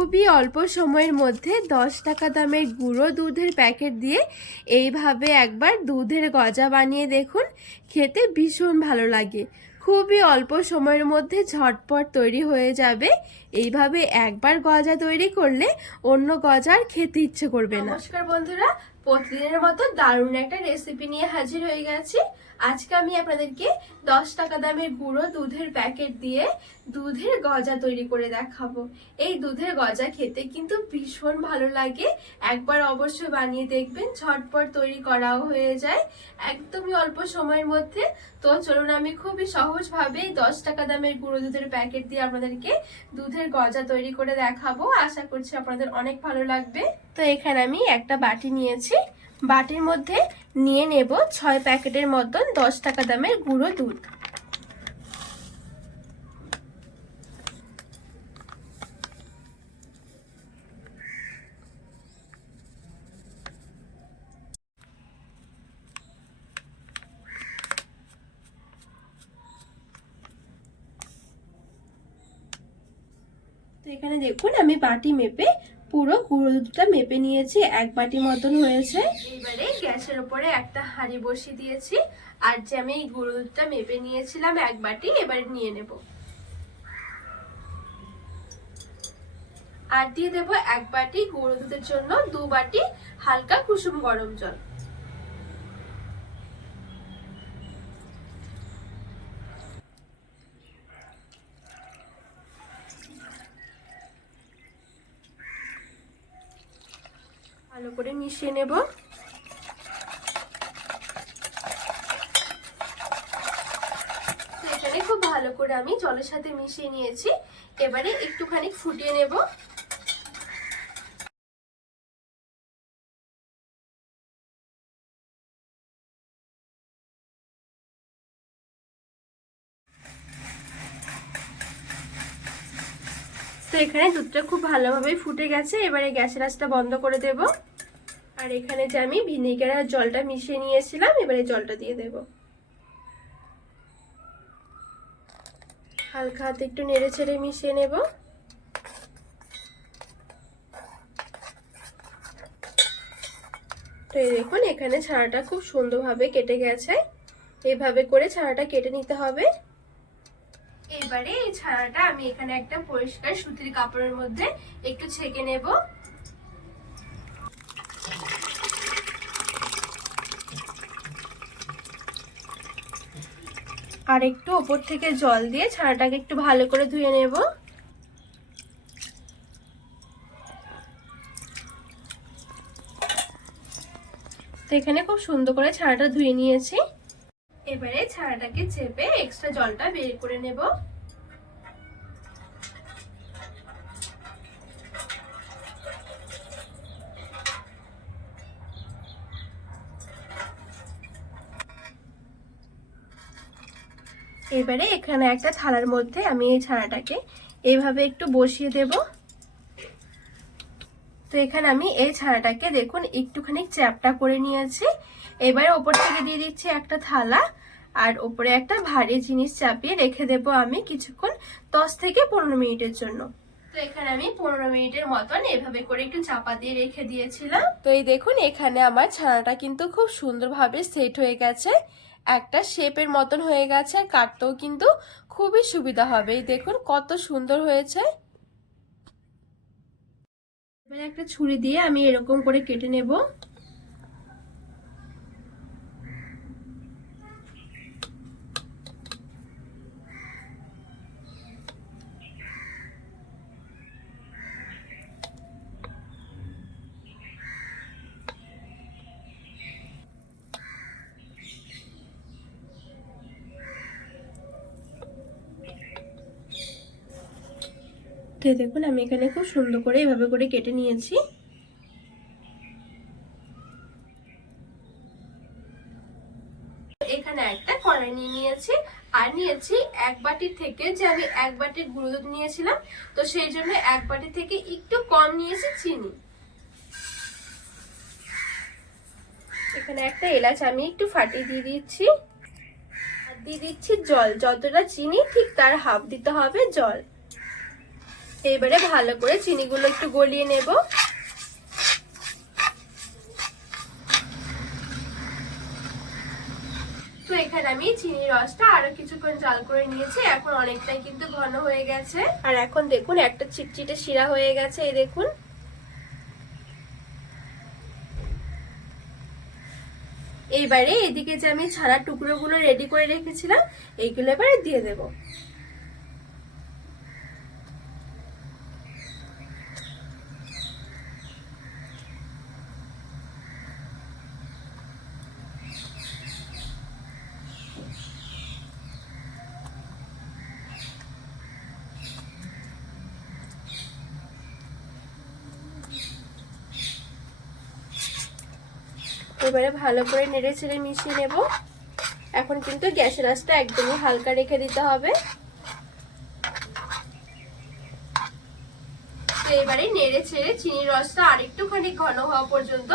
খুবই অল্প সময়ের মধ্যে দশ টাকা দামের গুঁড়ো দুধের প্যাকেট দিয়ে এইভাবে একবার দুধের গজা বানিয়ে দেখুন। খেতে ভীষণ ভালো লাগে। খুবই অল্প সময়ের মধ্যে ঝটপট তৈরি হয়ে যাবে। এইভাবে একবার গজা তৈরি করলে অন্য গজা আর খেতে ইচ্ছে করবে না। নমস্কার বন্ধুরা প্রতিদিনের মতো দারুণ একটা রেসিপি নিয়ে হাজির হয়ে গেছি। আজকে আমি আপনাদেরকে দশ টাকা দামের গুঁড়ো দুধের প্যাকেট দিয়ে দুধের গজা তৈরি করে দেখাবো। এই দুধের গজা খেতে কিন্তু ভীষণ ভালো লাগে। একবার অবশ্যই বানিয়ে দেখবেন, ঝটপট তৈরি করাও হয়ে যায়। একদমই অল্প সময়ের মধ্যে। তো চলুন, আমি খুবই সহজভাবে দশ টাকা দামের গুঁড়ো দুধের প্যাকেট দিয়ে আপনাদেরকে দুধের গজা তৈরি করে দেখাবো। আশা করছি আপনাদের অনেক ভালো লাগবে। তো এখানে আমি একটা বাটি নিয়েছি। বাটির মধ্যে নিয়ে নেব ছয় প্যাকেটের মতন দশ টাকা দামের গুঁড়ো দুধ। তো এখানে দেখুন আমি বাটি মেপে পুরো গুঁড়ো দুধটা মেপে নিয়েছি, এক বাটি মতন হয়েছে। এবারে গ্যাসের উপরে একটা হাঁড়ি বসিয়ে দিয়েছি, আর যে আমি এই গুঁড়ো দুধটা মেপে নিয়েছিলাম এক বাটি, এবারে নিয়ে নেব। আর দিয়ে দেবো এক বাটি গুঁড়ো দুধের জন্য দু বাটি হালকা কুসুম গরম জল। ভালো করে মিশিয়ে নেব। এখানে খুব ভালো করে আমি জলের সাথে মিশিয়ে নিয়েছি। এবারে একটুখানি ফুটিয়ে নেব। তো এখানে দুধটা খুব ভালোভাবেই ফুটে গেছে। এবারে গ্যাসের আঁচটা বন্ধ করে দেব। আর এখানে যে আমি ভিনেগার আর জলটা মিশিয়ে নিয়েছিলাম, এবারে জলটা দিয়ে দেব। হালকা হাতে একটু নেড়ে ছেড়ে মিশিয়ে নেব। তো এই দেখুন, এখানে ছাড়াটা খুব সুন্দরভাবে কেটে গেছে। এভাবে করে ছাড়াটা কেটে নিতে হবে। এবারে এই ছানাটা আমি এখানে একটা পরিষ্কার সুতির কাপড়ের মধ্যে একটু ছেঁকে নেব। আর একটু ওপর থেকে জল দিয়ে ছানাটাকে একটু ভালো করে ধুয়ে নেব। তো এখানে খুব সুন্দর করে ছানাটা ধুয়ে নিয়েছি। এবারে ছানাটাকে চেপে এক্সট্রা জলটা বের করে নেব। এবারে এখানে একটা থালার মধ্যে আমি এই ছানাটাকে এইভাবে একটু বসিয়ে দেব। তো এখানে আমি এই ছানাটাকে দেখুন, একটুখানি চ্যাপটা করে নিয়েছি। এবারে ওপর থেকে দিয়ে দিচ্ছি একটা থালা আর ওপরে একটা ভারী জিনিস চাপিয়ে রেখে দেব আমি কিছুক্ষণ, দশ থেকে পনেরো মিনিটের জন্য। তো এখানে আমি পনেরো মিনিটের মতন এভাবে করে একটু চাপা দিয়ে রেখে দিয়েছিলাম। তো এই দেখুন, এখানে আমার ছানাটা কিন্তু খুব সুন্দরভাবে সেট হয়ে গেছে। একটা শেপের মতন হয়ে গেছে আর কাটতেও কিন্তু খুবই সুবিধা হবে। এই দেখুন কত সুন্দর হয়েছে। এবার একটা ছুরি দিয়ে আমি এরকম করে কেটে নেব। তো দেখুন, আমি এখানে খুব সুন্দর করে এভাবে করে কেটে নিয়েছি। এখানে একটা কড়াই নিয়ে নিয়েছি, আর নিয়েছি এক বাটি থেকে যে আমি এক বাটির গুঁড়ো দুধ নিয়েছিলাম, তো সেই জন্য এক বাটি থেকে একটু কম নিয়েছি চিনি। এখানে একটা এলাচ আমি একটু ফাটিয়ে দিয়ে দিচ্ছি। আর দিয়ে দিচ্ছি জল, যতটা চিনি ঠিক তার হাফ দিতে হবে জল। এইবারে ভালো করে চিনিগুলো একটু গলিয়ে নেব। তো এখানে আমি চিনির রসটা আরও কিছুক্ষণ জাল করে নিয়েছি। এখন অনেকটাই কিন্তু ঘন হয়ে গেছে। আর এখন দেখুন, একটা চিটচিটে শিরা হয়ে গেছে, এই দেখুন। এইবারে এদিকে যে আমি ছাড়া টুকরোগুলো রেডি করে রেখেছিলাম, এইগুলো এবারে দিয়ে দেবো। এবারে ভালো করে নেড়ে ছেড়ে মিশিয়ে নেব। এখন কিন্তু গ্যাসের আঁচটা একদমই হালকা রেখে দিতে হবে। তো এবারে নেড়ে ছেড়ে চিনির রসটা আরেকটুখানি ঘন হওয়া পর্যন্ত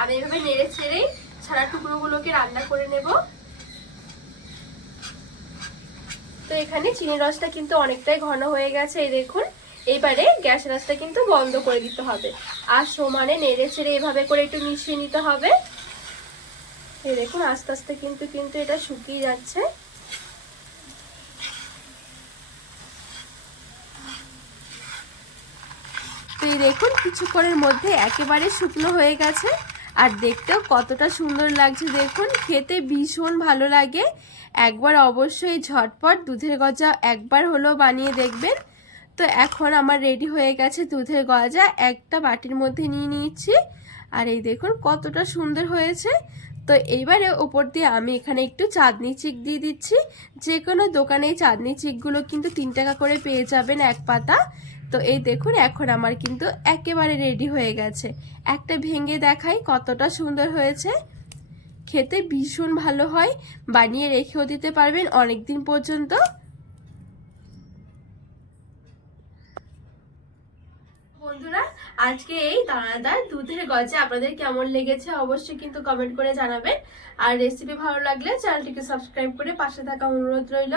আমি এভাবে নেড়ে ছেড়ে ছাড়া টুকরোগুলোকে রান্না করে নেব। তো এখানে চিনির রসটা কিন্তু অনেকটাই ঘন হয়ে গেছে, এই দেখুন। এবারে গ্যাসের আঁচটা কিন্তু বন্ধ করে দিতে হবে। আর সমানে নেড়ে ছেড়ে এভাবে করে একটু মিশিয়ে নিতে হবে। এই দেখুন, আস্তে আস্তে কিন্তু কিন্তু এটা শুকিয়ে যাচ্ছে। তো দেখুন, কিছুক্ষণের মধ্যে একেবারে শুকনো হয়ে গেছে। আর দেখতেও কতটা সুন্দর লাগছে, দেখুন, খেতে ভীষণ ভালো লাগে। একবার অবশ্যই ঝটপট দুধের গজা একবার হলেও বানিয়ে দেখবেন। তো এখন আমার রেডি হয়ে গেছে দুধের গজা, একটা বাটির মধ্যে নিয়ে নিয়েছি আর এই দেখুন, কতটা সুন্দর হয়েছে। তো এইবারে ওপর দিয়ে আমি এখানে একটু চাঁদনি চিক দিয়ে দিচ্ছি। যে কোনো দোকানে এই চাঁদনি চিকগুলো কিন্তু তিন টাকা করে পেয়ে যাবেন এক পাতা। তো এই দেখুন, এখন আমার কিন্তু একেবারে রেডি হয়ে গেছে। একটা ভেঙে দেখাই কতটা সুন্দর হয়েছে। খেতে ভীষণ ভালো হয়, বানিয়ে রেখেও দিতে পারবেন অনেক দিন পর্যন্ত। বন্ধুরা, আজকে এই দানাদার দুধের গজা আপনাদের কেমন লেগেছে অবশ্যই কিন্তু কমেন্ট করে জানাবেন। আর রেসিপি ভালো লাগলে চ্যানেলটিকে সাবস্ক্রাইব করে পাশে থাকা অনুরোধ রইল।